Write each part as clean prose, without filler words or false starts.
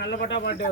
நல்ல பட்டா பாட்டு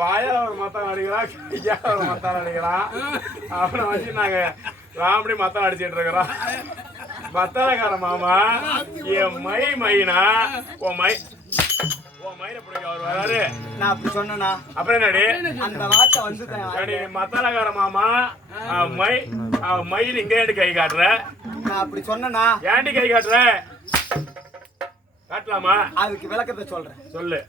வாயால ஒரு மத்தம் அடிக்கிறான், கையால ஒரு மத்தம் அடிக்கிறான். அவனை வச்சு நாங்க ராமடி மத்தம் அடிச்சிட்டு இருக்கிறோம். மத்தனக்கார மாமா என் மைனா உன் மயிரை பிடிக்க அவர் வராரு. நான் அப்படி சொன்னா அப்புறம் என்னடி அந்த வார்த்தை வந்து மத்தனக்கார மாமா மயில் இங்க ஏண்டி கை காட்டுற? நான் அப்படி சொன்னா ஏண்டி கை காட்டுற? காட்டலாமா? அதுக்கு விளக்கத்தை சொல்றேன். சொல்லு.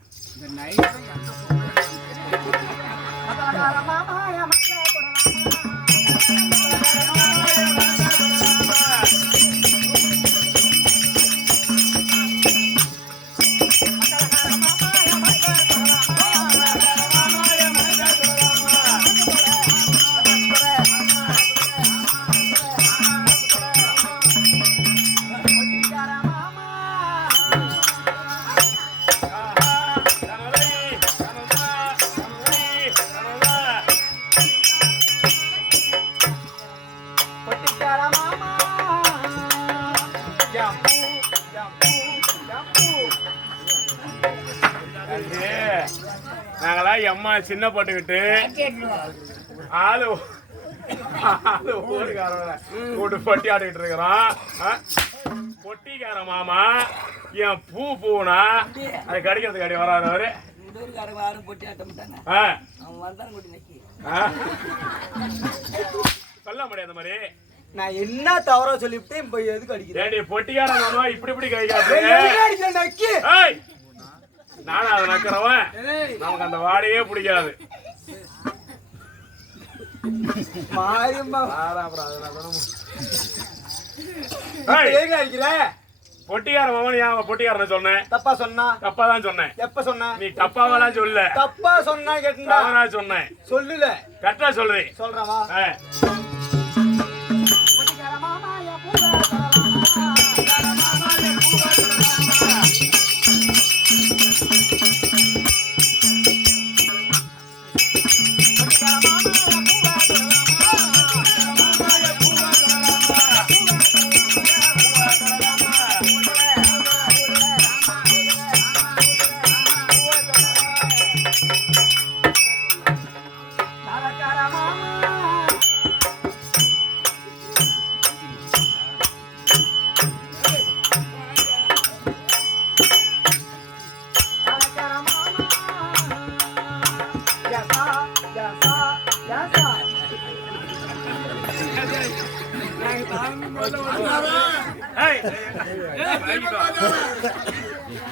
நாங்களா அம்மா சின்ன போட்டுக்கிட்டு ஆளு போட்டு பொட்டி ஆடிக்கிட்டு இருக்கிறோம். பொட்டிக்கார மாமா என் பூனா அது கடிக்கிறதுக்கு அடி வராரு அவரு. சொல்ல முடியாது மாதிரி நான் என்ன தவறா சொல்லிவிட்டேன். இப்ப எதுக்கு அடிக்கிறேன்? பொட்டிக்கார மாமா இப்படி கை காட்டு. நானும் அதை நக்கிறவன். நமக்கு அந்த வாடையே பிடிக்காது. பொட்டிக்கார மாமன் பொட்டிக்காரன் சொன்னேன். தப்பா சொன்னா? தப்பா தான் சொன்னேன். எப்ப சொன்ன? நீ தப்பாவெல்லாம் சொல்ல. தப்பா சொன்னா கேட்டா சொன்னேன். சொல்லல. கரெக்டா சொல்றேன். சொல்றவா?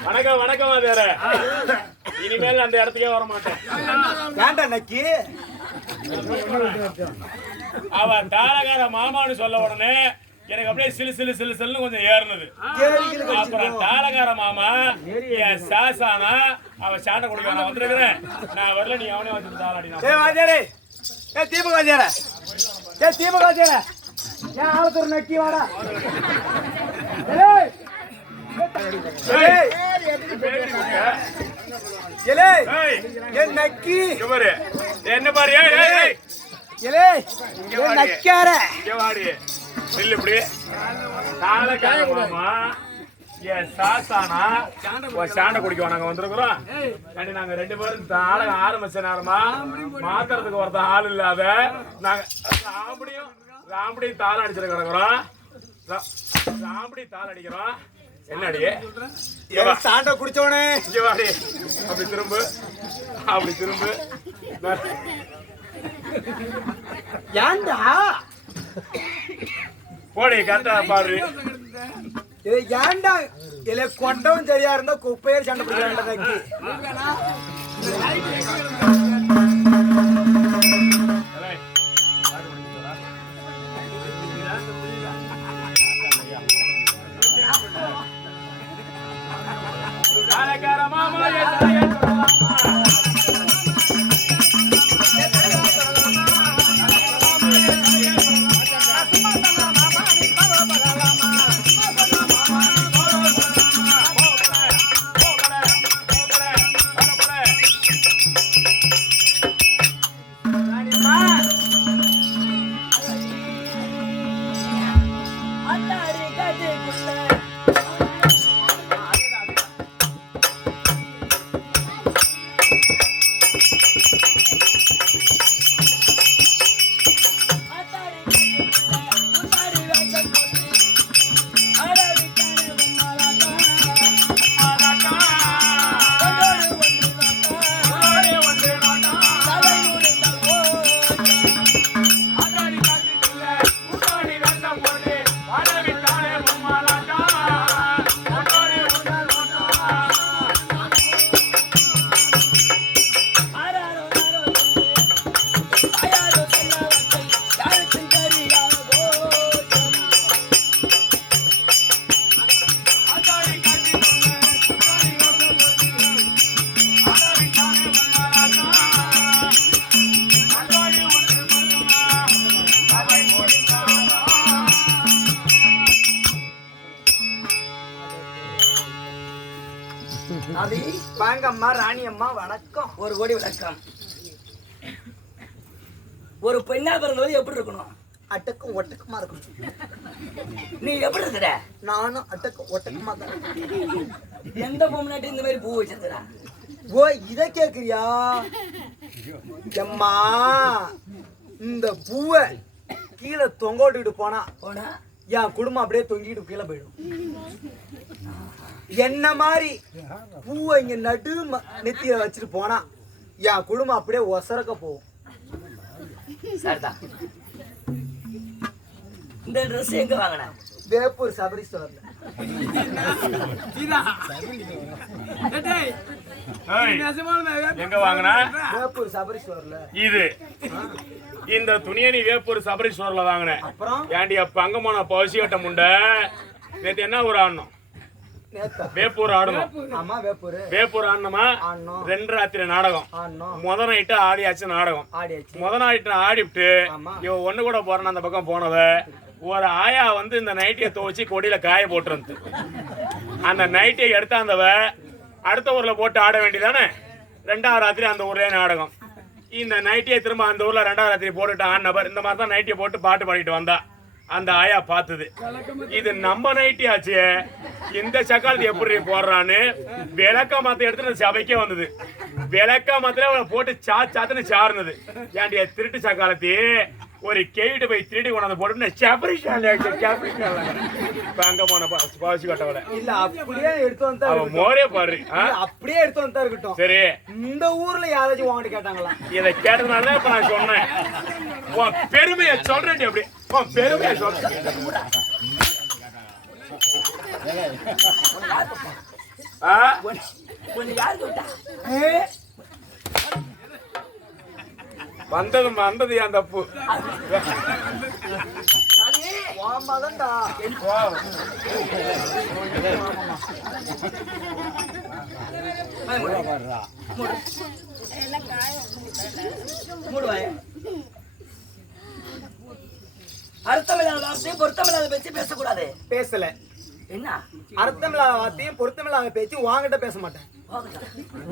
வணக்கம் வணக்கம். வேற இனிமேல் அந்த இடத்துக்கே வர மாட்டேன். அவன் தாரகார மாமான்னு சொல்ல உடனே எனக்கு அப்படியே சிலு சிலு சிலு சிலுன்னு கொஞ்சம் ஏறினது. அப்புறம் தாரகார மாமா என் சாசானா அவன் சாண்டை குடிக்க நான் வந்துருக்கிறேன். நான் வரல, நீ அவனே வந்து தாளாடி. ஆளுத்தூர் நக்கி வாடா. என்ன பாரு சாண்டை குடிக்க நாங்க வந்திருக்கிறோம். நாங்க 2 பேரும் தாளகம் ஆரம்பிச்ச நேரமா மாத்துறதுக்கு ஒருத்தன் ஆள் இல்லாத நாங்க ராம்படியும் தாளம் அடிச்சிட்டு கிடக்குறோம். ராம்படி தாளம் அடிக்கிறோம். என்னடி சாண்டை குடிச்சவனே இங்க வாடி. அப்படி திரும்ப அப்படி திரும்ப. ஏண்டா போடி கரெக்டா பாரு. ஏண்டா இல்ல கொண்டவன் சரியா இருந்தா குப்பையே சண்டை பிடிக்கிறாங்க. அது வாங்கம்மா ராணி அம்மா வணக்கம். 1 கோடி வணக்கம். ஒரு பெண்ணா பிறந்தவங்க எப்படி இருக்கணும்? அட்டக்கும் ஒட்டக்கமா இருக்கணும். நீ எப்படி இருக்கிற? நானும் அட்டக்கும் ஒட்டக்கமா தான். எந்த பொம்னாட்டி இந்த மாதிரி பூ வச்சிருக்கிறா? ஓ இத கேக்குறியா? அம்மா இந்த பூவை கீழே தொங்க விட்டுட்டு போனா என் குடும்பம் அப்படியே தொங்கிட்டு கீழே போயிடும். என்ன மாதிரி பூவை இங்க நடு நெத்தியில வச்சுட்டு போனா என் குடும்பம் அப்படியே ஒசரக்க போகும். சரிதான். இந்த ட்ரெஸ் எங்க வாங்கின? வேப்பூர் சபரி ஸ்டோர்ல. எங்க வாங்கினா? வேப்பூர் சபரி ஸ்டோர்ல. இது இந்த துணியை நீ வேப்பூர் சபரி ஸ்டோர்ல வாங்கின. அப்புறம் ஏண்டி பங்கமான பசிவட்ட முண்டை நேத்து என்ன ஒரு ஆடணும்? வேப்பூர் ஆடணும். ஆமா வேப்பூர். வேப்பூர் ஆடணுமா? 2 ராத்திரி நாடகம். முத நைட்டு ஆடியாச்சு நாடகம். முத நைட்டு ஆடிவிட்டு இவ ஒண்ணு கூட போறேன்னு அந்த பக்கம் போனவ ஒரு ஆயா வந்து இந்த நைட்டியை துவச்சி கொடியில காய போட்டுருந்து. அந்த நைட்டியை எடுத்தாந்தவ அடுத்த ஊர்ல போட்டு ஆட வேண்டியதானே. 2ஆவது ராத்திரி அந்த ஊர்லயே நாடகம். இந்த நைட்டியை திரும்ப அந்த ஊர்ல 2ஆவது ராத்திரி போட்டுட்டு ஆடினவர் இந்த மாதிரி தான் நைட்டியை போட்டு பாட்டு பாடிட்டு வந்தா. அந்த ஆயா பார்த்தது இது நம்ம நைட்டி ஆச்சு, இந்த சக்காலத்து எப்படி போடுறான்னு விளக்க மாத்த எடுத்துட்டு சபைக்கே வந்தது. விளக்க மாத்திர அவளை போட்டு சாத்துன்னு சாருனது. ஏன்டிய திருட்டு சக்காலத்தி ஒரு கேட்டு போய் திருடி கொண்டாந்து போட்டு பாசி கட்டவளை இல்ல அப்படியே எடுத்து வந்தா மோரே பாரு. அப்படியே எடுத்து வந்தா இருக்கட்டும். சரி இந்த ஊர்ல யாராச்சும் வாங்கிட்டு கேட்டாங்களா? இதை கேட்டதுனாலதான் இப்ப நான் சொன்னேன். உன் பெருமையை சொல்றேன். அப்படி உன் பெருமையை சொல்றேன். வந்தது என் தப்பு. அர்த்தமில்லாத வார்த்தையும் பொருத்தமில்லாத பேச்சு பேசக்கூடாது. பேசல. என்ன அர்த்தமில்லாத வார்த்தையும் பொருத்தமில்லாத பேச்சு வாங்கிட்ட பேச மாட்டேன்.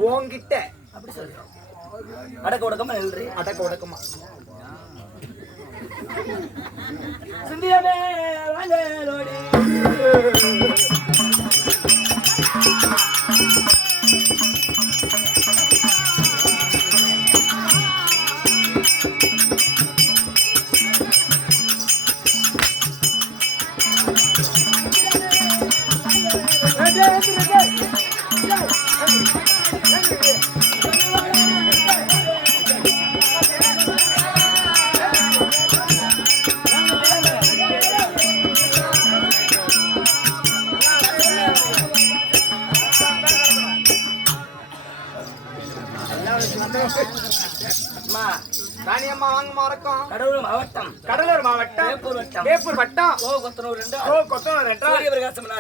உன்கிட்ட அப்படி சொல்றோம். அடக்க உடக்கமா எழுது. அடக்க உடக்கமா சிந்தியமே வாழலோடி. ராணியம்மா வாங்கம்மா வணக்கம். கடலூர் மாவட்டம் வேப்பூர் வட்டம் கொத்தனூர் 2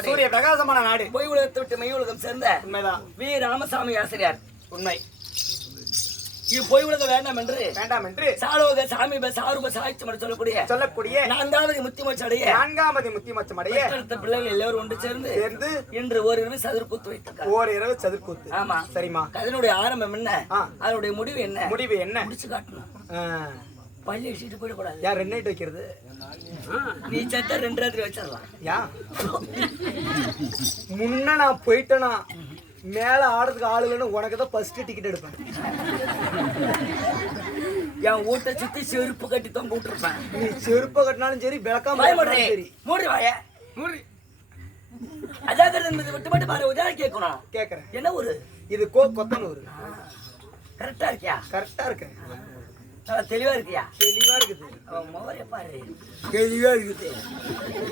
சூரிய பிரகாசமான நாடு. பொய் உலகத்தை விட்டு மெய் உலகம் சேர்ந்த உண்மைதான். வி ராமசாமி ஆசிரியர். உண்மை. இது பொய் உலகம் வேண்டாம் என்று சாலோக சாமீப சாரூப சாய்ச்சம் சொல்லக்கூடிய 4வது முத்தி மச்சம் அடைய பிள்ளைகள் எல்லாரும் ஒன்று சேர்ந்து இன்று ஓரிரவு சதுர்கூத்து வைத்தார். ஆமா சரிமா. அதனுடைய ஆரம்பம் என்ன, அதனுடைய முடிவு என்ன முடிச்சு காட்டணும். பள்ளி வச்சுட்டு போயிடக்கூடாது. யார் 2 நைட் வைக்கிறது? நீ சத்த 2 ராத்திரி வச்சிடலாம். யா முன்ன நான் போயிட்டேனா மேல ஆடுறதுக்கு ஆளு இல்லைன்னு உனக்கு தான் ஃபர்ஸ்ட் டிக்கெட் எடுப்பேன். என் வீட்டை சுத்தி செருப்பு கட்டி தான் போட்டுருப்பேன். நீ செருப்பு கட்டினாலும் சரி விளக்காம சரி. மூடி வாய மூடி. அதாவது விட்டு மட்டும் பாரு. உதாரணம் கேட்கணும். கேட்கறேன். என்ன ஊரு இது? கொத்தனூர். கரெக்டா இருக்கியா? கரெக்டா இருக்கு. தெளிவா இருக்கியா? தெளிவா இருக்குது. அவன் மோரைய பாரு. தெளிவா இருக்குது.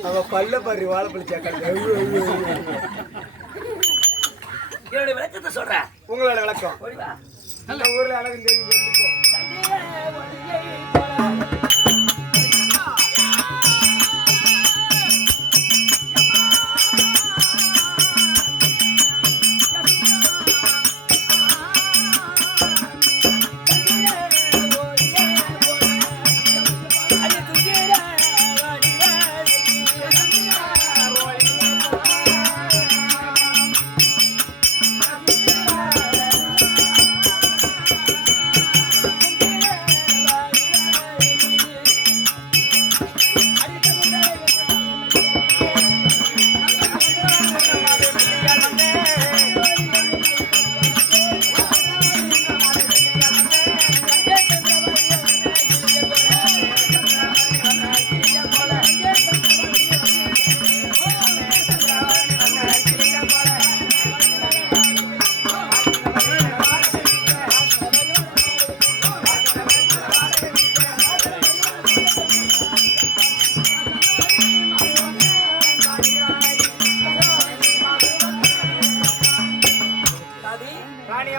அவ பல்ல பாரு. வாழைப்பழ சேக்கல். என்னுடைய விளக்கத்தை சொல்றேன். உங்களோட விளக்கம். இந்த ஊர்ல அழகு தெரியும்.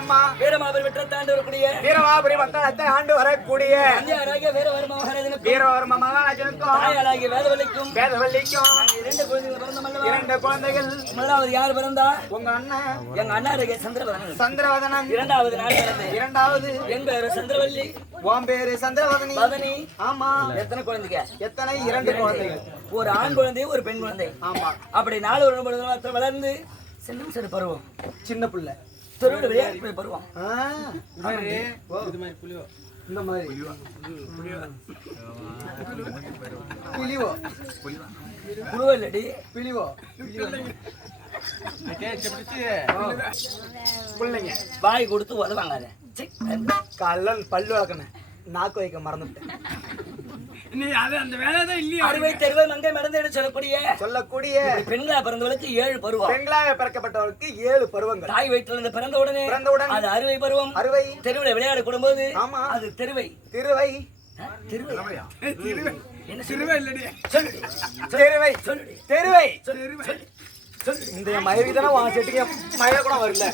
அம்மா வீரமாபுரி வெற்ற தாண்டு வரக்கூடிய வீரமாபுரி வட்டாரத்தை ஆண்டு வரக்கூடிய அஞ்சாராகிய வீரவர்ம மகாராஜனுக்கும் வீரவர்ம மகாராஜனுக்கும் தாயாளாகிய வேதவல்லிக்கும் வேதவல்லிக்கும் இரண்டு குழந்தைகள் பிறந்தமல்லவா? 2 குழந்தைகள். முதலாவது யார் பிறந்தா? உங்க அண்ணன் எங்க அண்ணா இருக்க சந்திரவதனன். சந்திரவதனன். இரண்டாவது நான் பிறந்தேன். இரண்டாவது என் பேரு சந்திரவல்லி. உன் பேரு சந்திரவதனி. வதனி. ஆமா. எத்தனை குழந்தைங்க? எத்தனை? 2 குழந்தைகள். ஒரு ஆண் குழந்தை ஒரு பெண் குழந்தை. ஆமா. அப்படி 4 வருடம் வளர்ந்து சின்ன சிறு பருவம், சின்ன பிள்ளை தெருவில் விளையாட்டு பருவம். இந்த மாதிரி பிளிவோ புழுவல்லடி பிளிவோ பிள்ளைங்க வாய் கொடுத்து உதவாங்க. அதை கல்லன் பல்லு வளர்க்கணும், நாக்கு வைக்க மறந்துட்டேன். நீ அது அந்த வேலை தான் இல்லையா? அறுவை தெருவை மங்கை மறந்து சொல்லக்கூடிய பெண்களா பிறந்தவளுக்கு 7 பருவம். பெண்களாக பிறக்கப்பட்டவருக்கு 7 பருவங்கள். தாய் வயிற்றில் இருந்து பிறந்தவுடனே அது அறுவை பருவம். அறுவை தெருவில் விளையாட கூடும்போது ஆமா அது தெருவை. திருவை என்ன சிறுவை இல்லடி. தெருவை தெருவை சொல்லு. இந்த மயிலுக்கு தானே உன் செட்டுக்கு மயில கூட வரல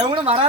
எவனும் வராது.